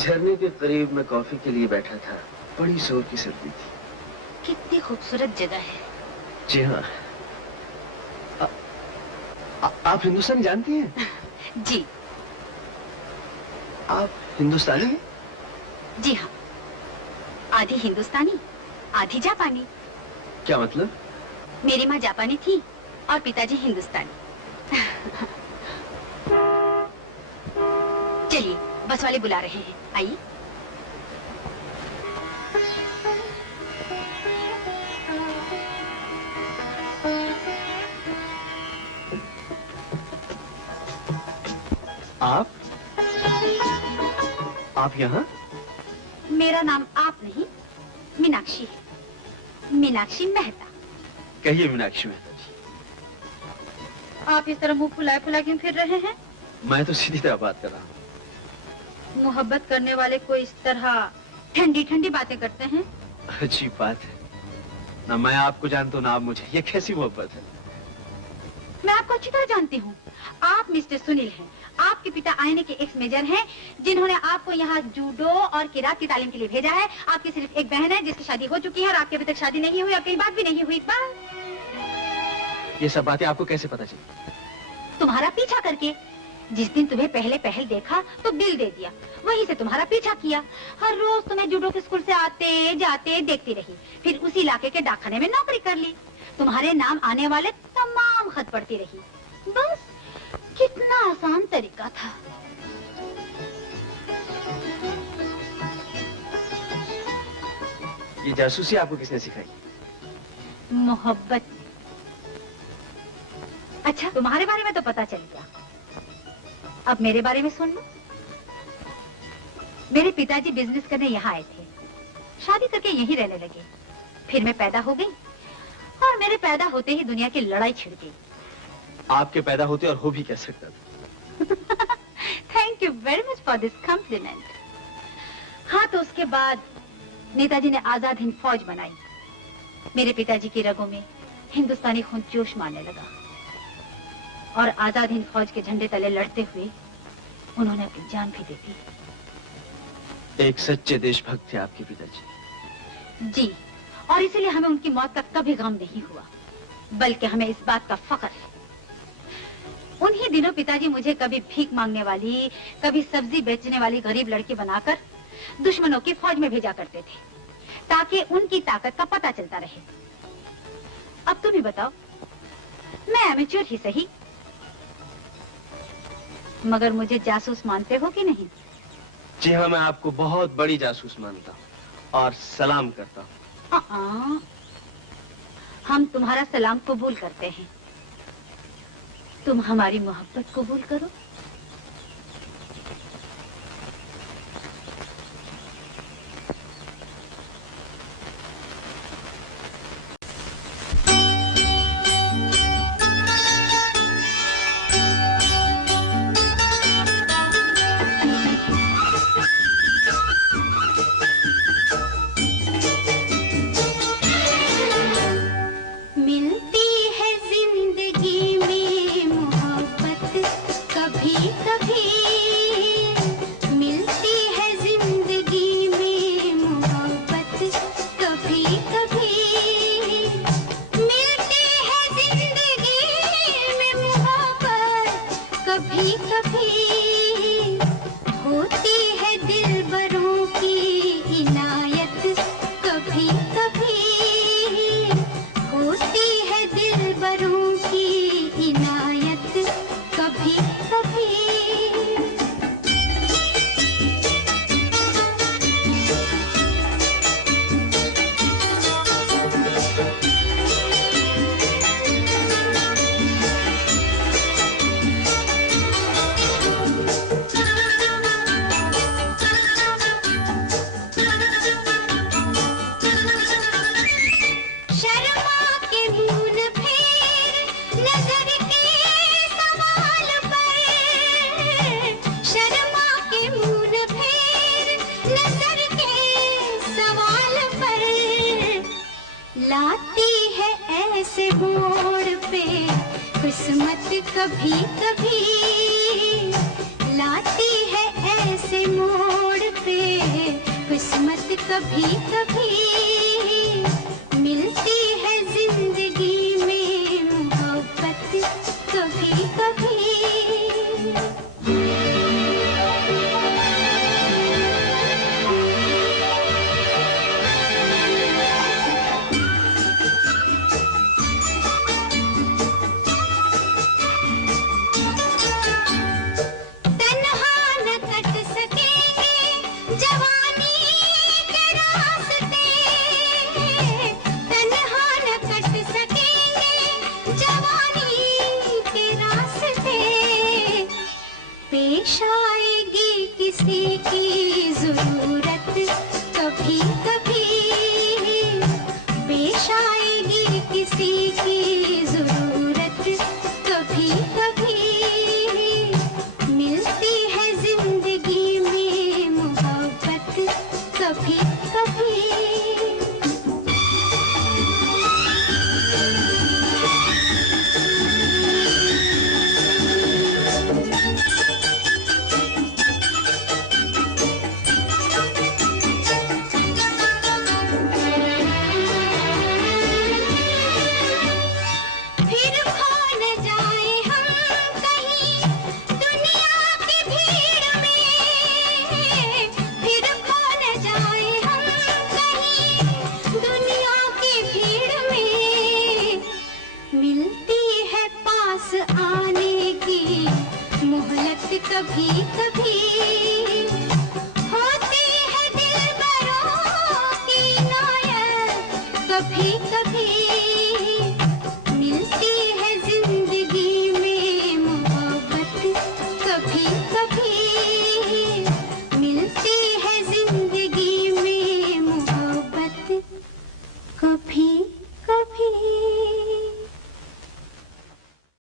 झरने के करीब मैं कॉफी के लिए बैठा था। बड़ी जोर की सर्दी थी। कितनी खूबसूरत जगह है। जी हाँ। आप हिंदुस्तान जानती हैं? जी। आप हिंदुस्तानी हैं? जी हाँ, आधी हिंदुस्तानी आधी जापानी। क्या मतलब? मेरी माँ जापानी थी और पिताजी हिंदुस्तानी। चलिए, बस वाले बुला रहे हैं, आइए। आप यहाँ? मेरा नाम आप नहीं, मीनाक्षी है। मीनाक्षी मेहता। कहिए मीनाक्षी मेहता जी। आप इस तरह मुंह फुलाए फुलाए क्यों फिर रहे हैं? मैं तो सीधी तरह बात कर रहा हूँ। मोहब्बत करने वाले को इस तरह ठंडी ठंडी बातें करते हैं? अजीब बात है ना, मैं आपको जानता हूँ ना आप मुझे। ये कैसी मोहब्बत है? मैं आपको अच्छी तरह जानती हूँ। आप मिस्टर सुनील हैं। आपके पिता आईने के एक्स मेजर हैं, जिन्होंने आपको यहाँ जूडो और किरात की तालीम के लिए भेजा है। आपकी सिर्फ एक बहन है जिसकी शादी हो चुकी है और आपकी अभी तक शादी नहीं हुई और कई बात भी नहीं हुई। ये सब बातें आपको कैसे पता चली? तुम्हारा पीछा करके। जिस दिन तुम्हें पहले पहल देखा तो बिल दे दिया, वहीं से तुम्हारा पीछा किया। हर रोज तुम्हें जूडो के स्कूल से आते जाते देखती रही, फिर उसी इलाके के डाकखाने में नौकरी कर ली। तुम्हारे नाम आने वाले तमाम खत पढ़ती रही। बस, कितना आसान तरीका था। ये जासूसी आपको किसने सिखाई? मोहब्बत। अच्छा, तुम्हारे बारे में तो पता चल गया, अब मेरे बारे में सुन लो। मेरे पिताजी बिजनेस करने यहाँ आए थे, शादी करके यहीं रहने लगे। फिर मैं पैदा हो गई और मेरे पैदा होते ही दुनिया की लड़ाई छिड़ गई। आपके पैदा होते और हो भी क्या सकता था? Thank you very much for this complement. हाँ, तो उसके बाद नेताजी ने आजाद हिंद फौज बनाई। मेरे पिताजी की रगों में हिंदुस्तानी खून जोश मारने लगा और आजाद हिंद फौज के झंडे तले लड़ते हुए उन्होंने अपनी जान भी दे दी। एक सच्चे देशभक्त थे आपके पिताजी। जी, और इसीलिए हमें उनकी मौत का कभी गम नहीं हुआ, बल्कि हमें इस बात का फख्र है। उन्हीं दिनों पिताजी मुझे कभी भीख मांगने वाली, कभी सब्जी बेचने वाली गरीब लड़की बनाकर दुश्मनों की फौज में भेजा करते थे, ताकि उनकी ताकत का पता चलता रहे। अब तुम ही बताओ, मैं एमेच्योर ही सही, मगर मुझे जासूस मानते हो कि नहीं? जी हाँ, मैं आपको बहुत बड़ी जासूस मानता हूँ और सलाम करता हूँ। हम तुम्हारा सलाम कबूल करते हैं, तुम हमारी मोहब्बत कबूल करो। कभी कभी लाती है ऐसे मोड़ पे कभी कभी मिलती है जिंदगी में मोहब्बत कभी कभी। पेश आएगी किसी की जरूरत कभी कभी, पेश आएगी किसी की जरूरत कभी कभी। मिलती है जिंदगी में मोहब्बत कभी कभी। आने की मोहलत कभी कभी होती है दिलबरों की नायत कभी कभी। मिलती